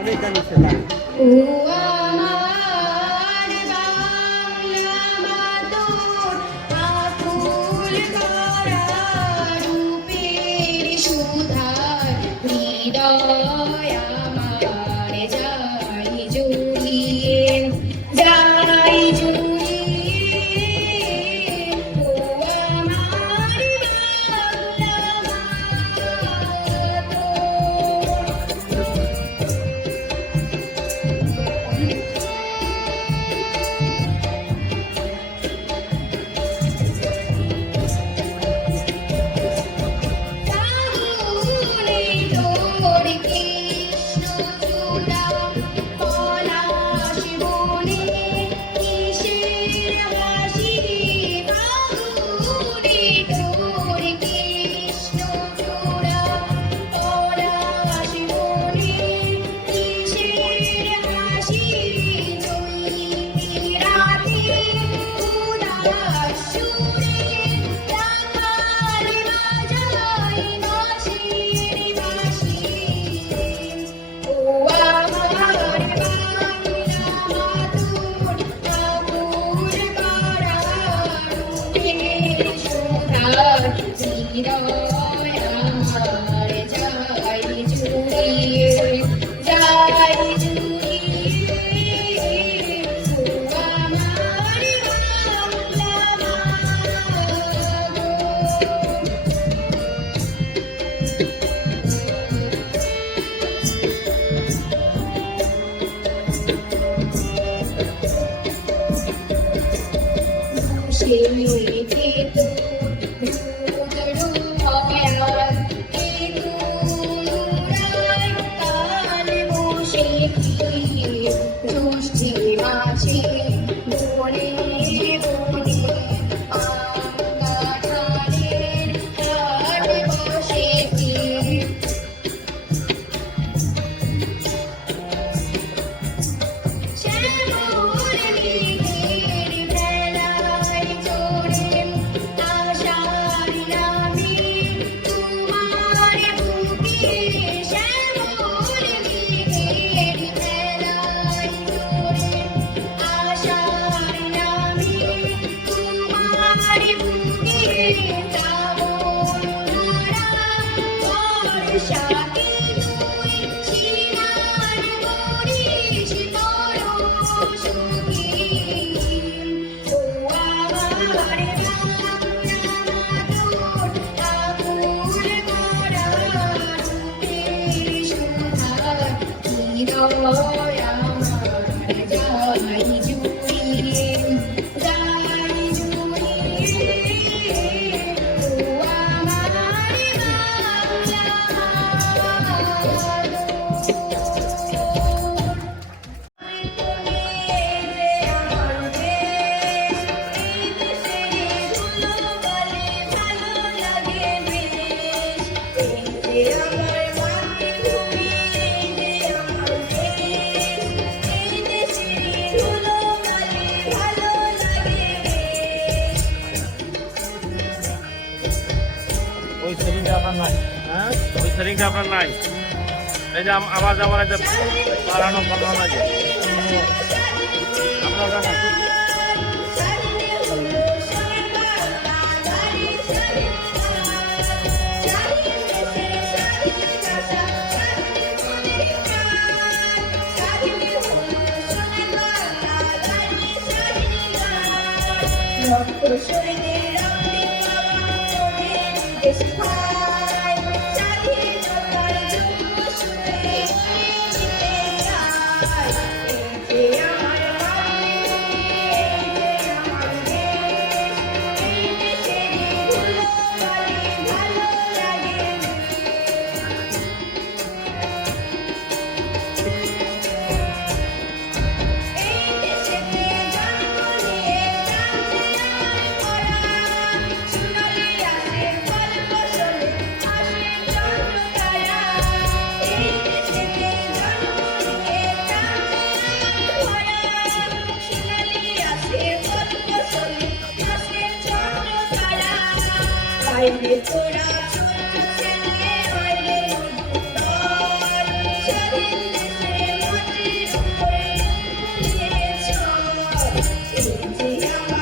অনেক গান আছে। ও আমার বাংলা মাতর আকুল করা রূপের সুধার হৃদয় আমার যাই জুড়িয়ে যাই জুড়িয়ে ও আমার বাংলা ফাগুনে তোর কৃষ্ণ চূড়া পলাশ বনে কিসের হাসি ফাগুনে তোর কৃষ্ণ চূড়া পলাশ বনে কিসের হাসি চৈতি রাতে উদাস সুরে রাখাল বাজায় বাঁশির বাঁশি ও আমার বাংলা মাতর আকুল করা রূপের সুধার হৃদয় আমার যাই জুড়িয়ে যাই জুড়িয়ে ও আমার বাংলা ওই সেটিংটা আপনার নাই। হ্যাঁ, ওই সেটিংটা আপনার নাই। এই যে আবার যাবার এই যে বাড়ানো কমানো লাগে আপনার জানা। বেঁচে